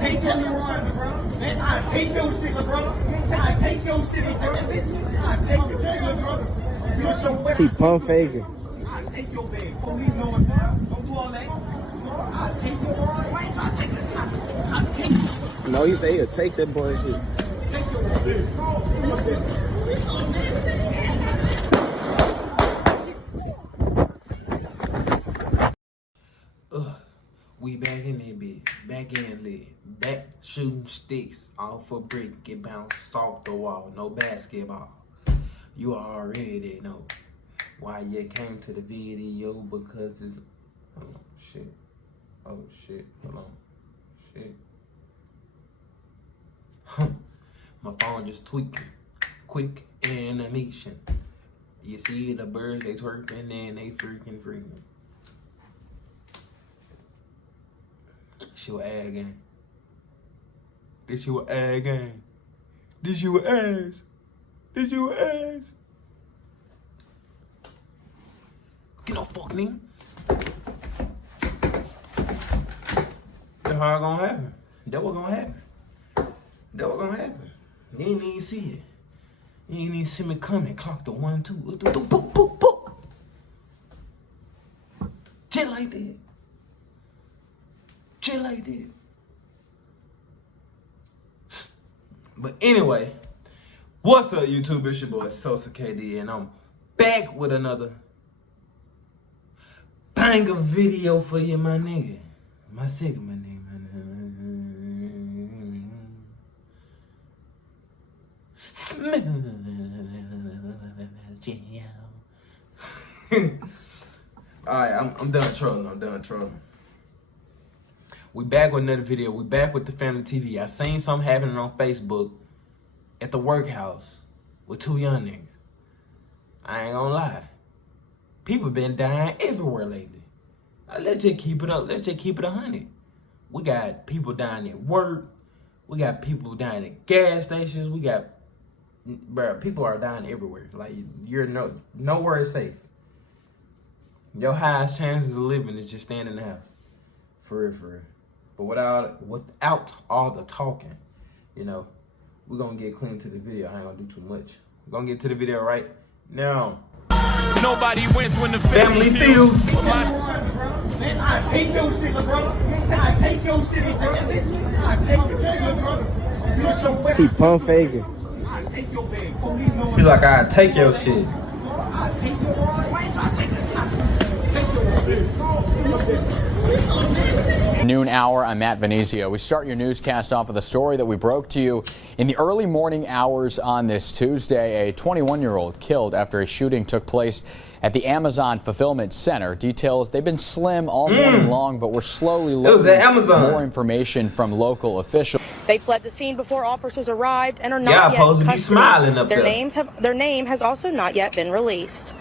take your run, bro. Man, I take your shit, brother. I take your shit, bitch. I take your shit, brother. He pump faking. I take your bag. Police know it now. Don't do all that. I take your bag. I take it. I take it. No, you say he'll take that boy shit. Take your bag. We back in there, bitch. Back in lit. Back shooting sticks off a brick. Get bounced off the wall. No basketball. You already know why you came to the video, because it's... Oh, shit. Oh, shit. Hold on. Shit. My phone just tweaking. Quick animation. You see the birds, they twerking and they freaking. She was ad game. This you an ad game. This you an ass. This you an ass. Get no fuck nigga. That's how it gonna happen. That what gonna happen. That what gonna happen. You ain't even see it. You ain't even see me coming. Clock the 1, 2, boop, boop, boop. Just like that. Just like that. But anyway, what's up, YouTube? It's your boy Sosa KD, and I'm back with another banger video for you, my nigga. My second, my name. Alright, I'm done trolling. We back with another video. We back with the family TV. I seen something happening on Facebook at the workhouse with 2 young niggas. I ain't gonna lie. People been dying everywhere lately. Let's just keep it up. Let's just keep it 100. We got people dying at work. We got people dying at gas stations. We got, bruh, people are dying everywhere. Like, you're nowhere is safe. Your highest chances of living is just staying in the house. For real. But without all the talking, you know, we're gonna get clean to the video. I ain't gonna do too much. We're gonna get to the video right now. Nobody wins when the family feuds. I take your shit, brother. I take your shit, bitch. I take your shit, brother. He pump faking. I take your bag. Police know it. He's like, I take your shit. I take your bag. I take your bag. Noon hour, I'm Matt Venezio. We start your newscast off with a story that we broke to you in the early morning hours on this Tuesday. A 21-year-old killed after a shooting took place at the Amazon Fulfillment Center. Details, they've been slim all morning long, but we're slowly learning more information from local officials. They fled the scene before officers arrived and are not yet in custody. Smiling up Their name has also not yet been released.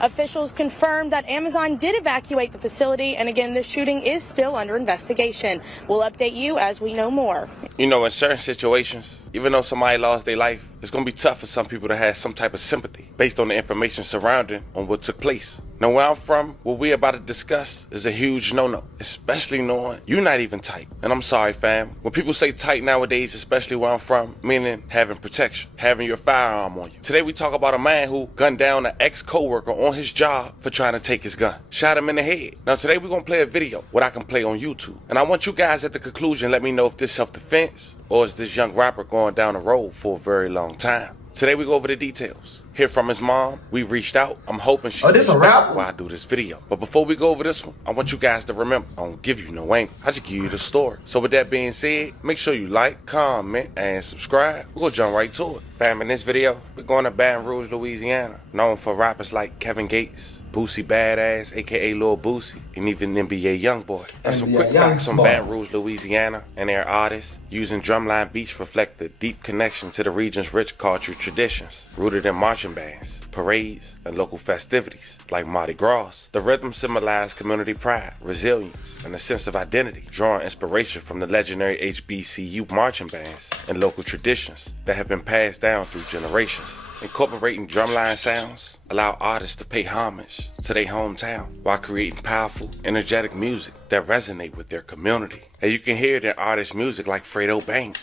Officials confirmed that Amazon did evacuate the facility, and again, this shooting is still under investigation. We'll update you as we know more. You know, in certain situations, even though somebody lost their life, it's going to be tough for some people to have some type of sympathy based on the information surrounding on what took place. Now, where I'm from, what we're about to discuss is a huge no-no, especially knowing you're not even tight. And I'm sorry, fam. When people say tight nowadays, especially where I'm from, meaning having protection, having your firearm on you. Today, we talk about a man who gunned down an ex-coworker on his job for trying to take his gun. Shot him in the head. Now, today, we're going to play a video, what I can play on YouTube. And I want you guys at the conclusion, let me know if this self-defense or is this young rapper going down the road for a very long time. Today we go over the details. Hear from his mom. We reached out. I'm hoping she this a rap while I do this video. But before we go over this one, I want you guys to remember, I don't give you no angle. I just give you the story. So with that being said, make sure you like, comment, and subscribe. We're gonna jump right to it. Fam, in this video, we're going to Baton Rouge, Louisiana, known for rappers like Kevin Gates, Boosie Badass, aka Lil Boosie, and even NBA Youngboy. And some quick facts on Baton Rouge, Louisiana, and their artists using drumline beats reflect the deep connection to the region's rich culture traditions, rooted in marching marching bands, parades, and local festivities like Mardi Gras. The rhythm symbolized community pride, resilience, and a sense of identity, drawing inspiration from the legendary HBCU marching bands and local traditions that have been passed down through generations. Incorporating drumline sounds allow artists to pay homage to their hometown while creating powerful, energetic music that resonate with their community. And you can hear it in artists' music like Fredo Bang.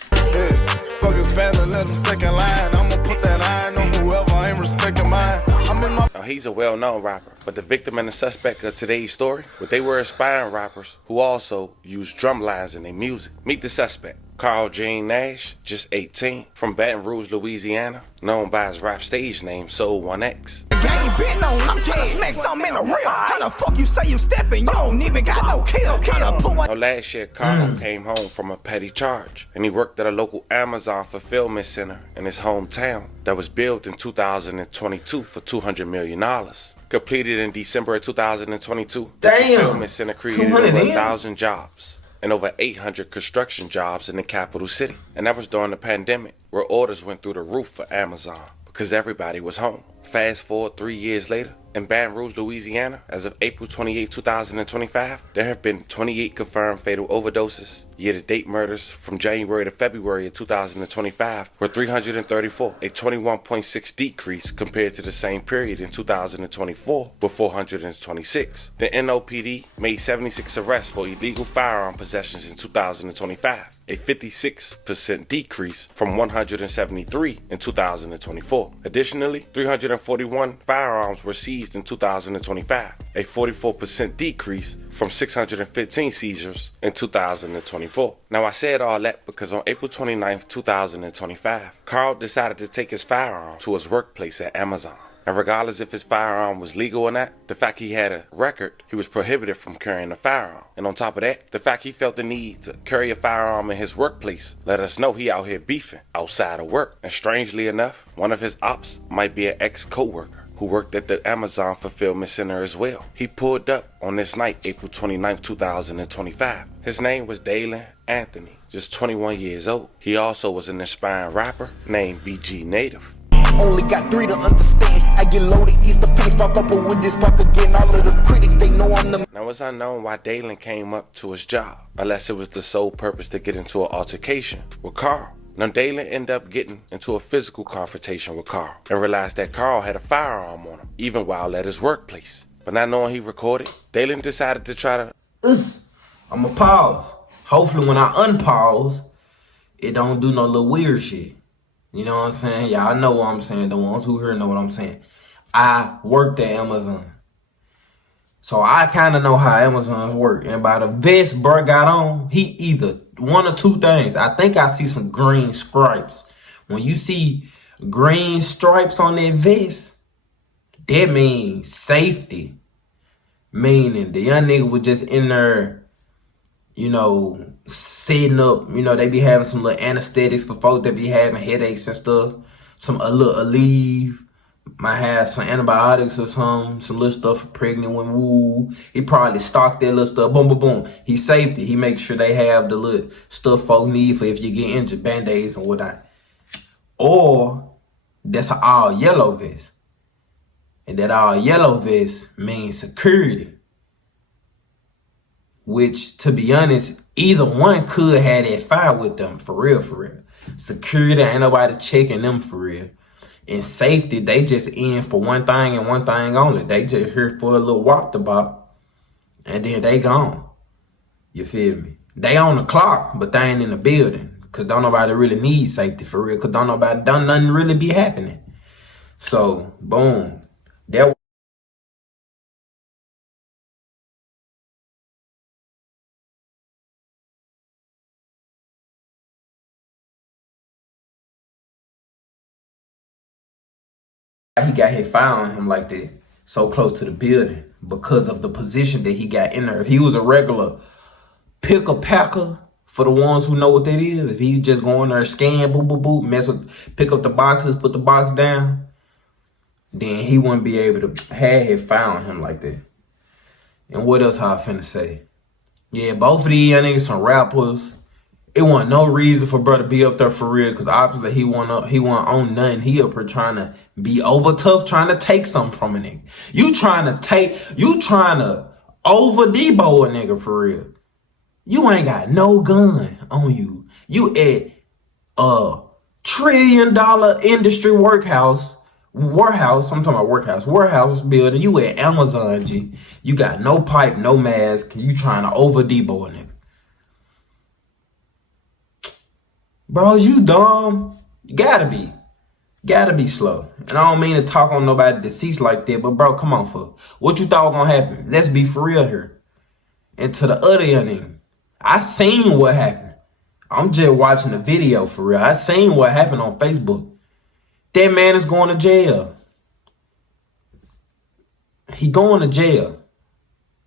Now he's a well-known rapper, but the victim and the suspect of today's story, well, they were aspiring rappers who also used drum lines in their music. Meet the suspect. Carl Gene Nash, just 18, from Baton Rouge, Louisiana, known by his rap stage name Soul 1X. Last year, Carl came home from a petty charge, and he worked at a local Amazon fulfillment center in his hometown that was built in 2022 for $200 million. Completed in December of 2022, the fulfillment center created over 1,000 jobs and over 800 construction jobs in the capital city. And that was during the pandemic, where orders went through the roof for Amazon because everybody was home. Fast forward 3 years later, in Baton Rouge, Louisiana, as of April 28, 2025, there have been 28 confirmed fatal overdoses. Year-to-date murders from January to February of 2025 were 334, a 21.6 decrease compared to the same period in 2024 with 426. The NOPD made 76 arrests for illegal firearm possessions in 2025. A 56% decrease from 173 in 2024. Additionally, 341 firearms were seized in 2025, a 44% decrease from 615 seizures in 2024. Now, I said all that because on April 29th, 2025, Carl decided to take his firearm to his workplace at Amazon. And regardless if his firearm was legal or not, the fact he had a record, he was prohibited from carrying a firearm. And on top of that, the fact he felt the need to carry a firearm in his workplace let us know he out here beefing outside of work. And strangely enough, one of his ops might be an ex-co-worker who worked at the Amazon fulfillment center as well. He pulled up on this night, April 29th, 2025. His name was Dalen Anthony, just 21 years old. He also was an aspiring rapper named BG Native. Only got 3 to understand. I get loaded, ease the pace, spark up with this spark again. All of the critics, they know I'm the. Now, it's unknown why Dalen came up to his job, unless it was the sole purpose to get into an altercation with Carl. Now, Dalen ended up getting into a physical confrontation with Carl and realized that Carl had a firearm on him, even while at his workplace. But not knowing he recorded, Dalen decided to try to. I'ma pause. Hopefully, when I unpause, it don't do no little weird shit. You know what I'm saying? Y'all know what I'm saying. The ones who hear know what I'm saying. I worked at Amazon. So I kind of know how Amazons work. And by the vest bro got on, he either one or two things. I think I see some green stripes. When you see green stripes on that vest, that means safety. Meaning the young nigga was just in there, you know, setting up, you know, they be having some little anesthetics for folks that be having headaches and stuff. Some a little Aleve, might have some antibiotics or some little stuff for pregnant women. Woo. He probably stocked that little stuff. Boom, boom, boom. He safety. He makes sure they have the little stuff folks need for if you get injured, band-aids and whatnot. Or that's an all yellow vest. And that all yellow vest means security. Which, to be honest, either one could have that fire with them, for real, for real. Security, ain't nobody checking them for real. And safety, they just in for one thing and one thing only. They just here for a little walk the bop, and then they gone. You feel me? They on the clock, but they ain't in the building. Cause don't nobody really need safety for real. Cause don't nothing really be happening. So, boom. That he got his fire on him like that, so close to the building, because of the position that he got in there. If he was a regular picker-packer, for the ones who know what that is, if he just go in there, scan, boop, boop, boop, mess with, pick up the boxes, put the box down, then he wouldn't be able to have his fire on him like that. And what else I finna say? Yeah, both of these young niggas some rappers. It wasn't no reason for bro to be up there for real, because obviously he wasn't on nothing. He up here trying to be over tough, trying to take something from a nigga. You trying to over Debo a nigga for real. You ain't got no gun on you. You at $1 trillion industry warehouse. I'm talking about warehouse building. You at Amazon, G. You got no pipe, no mask. You trying to over Debo a nigga. Bro, you dumb. You gotta be slow. And I don't mean to talk on nobody deceased like that, but bro, come on, fuck. What you thought was gonna happen? Let's be for real here. And to the other young, I seen what happened. I'm just watching the video for real. I seen what happened on Facebook. That man is going to jail. He going to jail.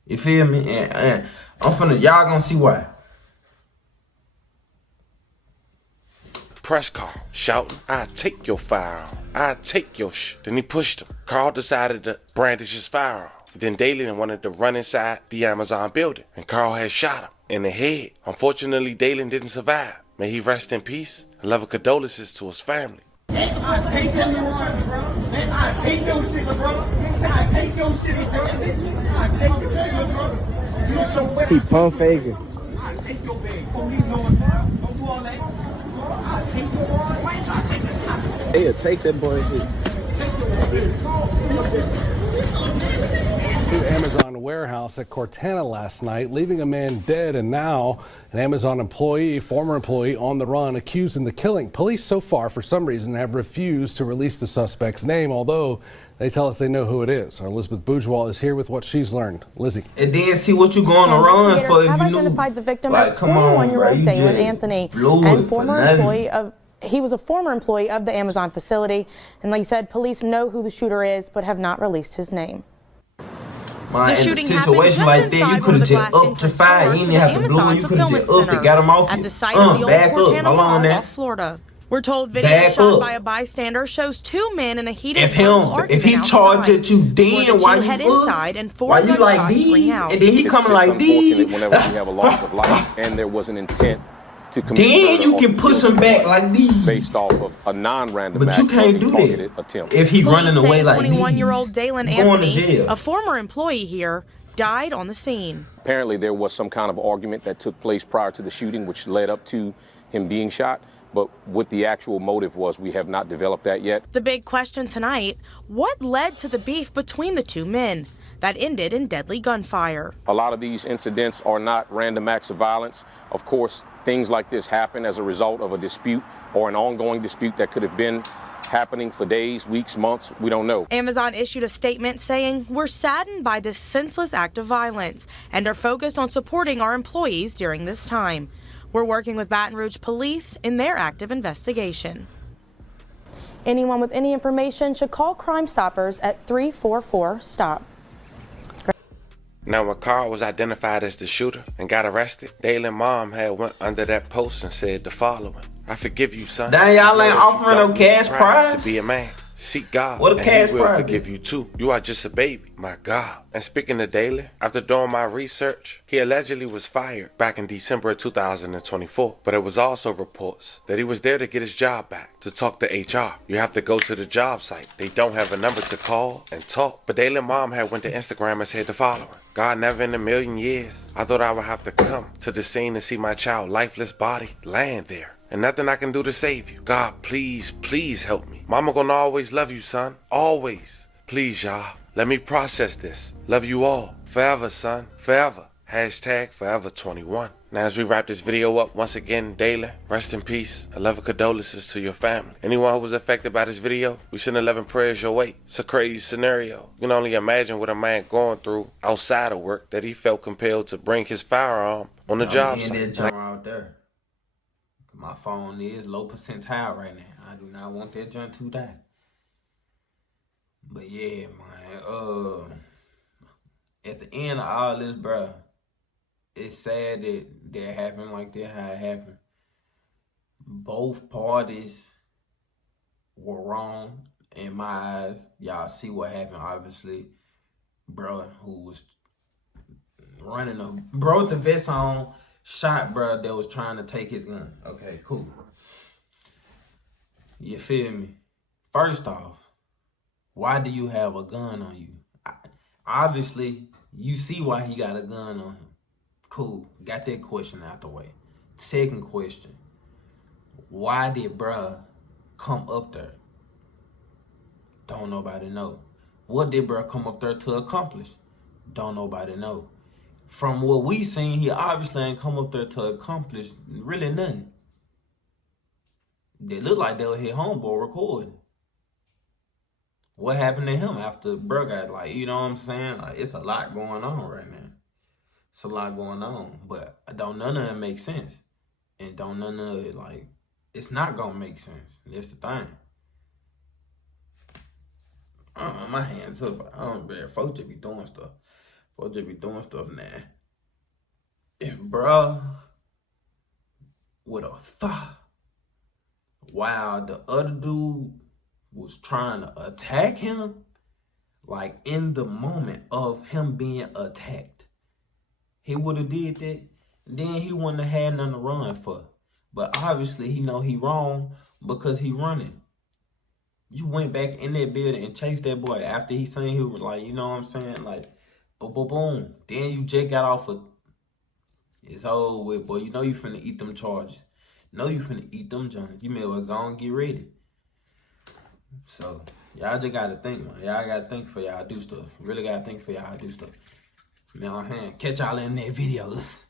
You feel me? And y'all gonna see why. Press Carl, shouting, "I take your firearm. I take your sh." Then he pushed him. Carl decided to brandish his firearm. Then Dalen wanted to run inside the Amazon building, and Carl had shot him in the head. Unfortunately, Dalen didn't survive. May he rest in peace. A love of condolences to his family. I take your shit, bro. I take your shit, bro. I take your shit, I take your shit, bro. He pump faking. I take your bag. Police know what's up. Don't do all that. I take your bag. Wait, I take the Yeah, take that boy here. To Amazon warehouse at Cortana last night, leaving a man dead, and now an Amazon employee, former employee, on the run, accused in the killing. Police so far, for some reason, have refused to release the suspect's name, although they tell us they know who it is. Our Elizabeth Bourgeois is here with what she's learned. Lizzie. And then see what you going to run for if have you knew. identified the victim Like, as come on, bro. 21-year-old You Dalen just Anthony, blew it and for former nothing. employee of. He was a former employee of the Amazon facility, and like you said, police know who the shooter is, but have not released his name. Man, The in a shooting happened situation just like that, you inside could one of have the just glass upped your fire. You entrance didn't have doors to to blow. the You could have Amazon just upped it, fulfillment got him off at you. the site of the old Back up. Cortana Hold on Mall, now. off Florida. We're told video Back shot up. by a bystander shows two men in a heated If he argument charged outside. at you, Before then the why two you head inside and four why you like gunshots ring these? out. And then he It's coming just like these. unfortunate whenever we have a loss of life and there was an intent to commit Then murder you or can to push kill him back someone like these. based off of a non-random But act, you can't a do targeted that attempt. if he running Police away say like these. 21-year-old Dalen Going to Anthony, jail. a former employee here, died on the scene. Apparently there was some kind of argument that took place prior to the shooting which led up to him being shot, but what the actual motive was, we have not developed that yet. The big question tonight, what led to the beef between the two men that ended in deadly gunfire? A lot of these incidents are not random acts of violence. Of course, things like this happen as a result of a dispute or an ongoing dispute that could have been happening for days, weeks, months, we don't know. Amazon issued a statement saying, "We're saddened by this senseless act of violence and are focused on supporting our employees during this time. We're working with Baton Rouge police in their active investigation." Anyone with any information should call Crime Stoppers at 344-STOP. Now, when Carl was identified as the shooter and got arrested, Dalen's mom had went under that post and said the following: "I forgive you, son. Damn, y'all Just know ain't that you offering don't no cash need pride prize? to be a man. Seek God, What a and cash He will prize forgive is? you too. You are just a baby, my God." And speaking of Dalen, after doing my research, he allegedly was fired back in December of 2024. But it was also reports that he was there to get his job back, to talk to HR. You have to go to the job site. They don't have a number to call and talk. But Dalen's mom had went to Instagram and said the following: "God, never in a million years I thought I would have to come to the scene and see my child lifeless body land there. And nothing I can do to save you. God, please, please help me. Mama gonna always love you, son. Always. Please, y'all. Let me process this. Love you all. Forever, son. Forever. Hashtag forever 21. Now, as we wrap this video up, once again, Dalen, rest in peace. A love of condolences to your family. Anyone who was affected by this video, we send 11 prayers your way. It's a crazy scenario. You can only imagine what a man going through outside of work that he felt compelled to bring his firearm on the job site. That out there. My phone is low percentile right now. I do not want that junk to die. But yeah, man. At the end of all this, bruh, it's sad that happened like that, how it happened. Both parties were wrong in my eyes. Y'all see what happened, obviously. Bruh, who was running bro with the vest on, shot bruh that was trying to take his gun. Okay, cool. You feel me? First off, why do you have a gun on you? Obviously, you see why he got a gun on him. Cool. Got that question out the way. Second question. Why did bruh come up there? Don't nobody know. What did bruh come up there to accomplish? Don't nobody know. From what we seen, he obviously ain't come up there to accomplish really nothing. They look like they were his homeboy recording. What happened to him after bruh got, like, you know what I'm saying? Like, it's a lot going on right now. It's a lot going on. But don't none of it make sense. And don't none of it, like, it's not gonna make sense. That's the thing. My hands up. I don't care. Folks just be doing stuff. Folks just be doing stuff now. If bruh would have thought while the other dude was trying to attack him, like in the moment of him being attacked, he would have did that, then he wouldn't have had nothing to run for. But obviously he know he wrong because he running. You went back in that building and chased that boy after he seen he was like, you know what I'm saying? Like, boom, boom, boom. Then you just got off of, it's over with, boy. You know you finna eat them charges. You know you finna eat them junts. You may well go and get ready. So, y'all just gotta think, man. Y'all gotta think for y'all do stuff. Really gotta think for y'all do stuff. Man, catch y'all in their videos.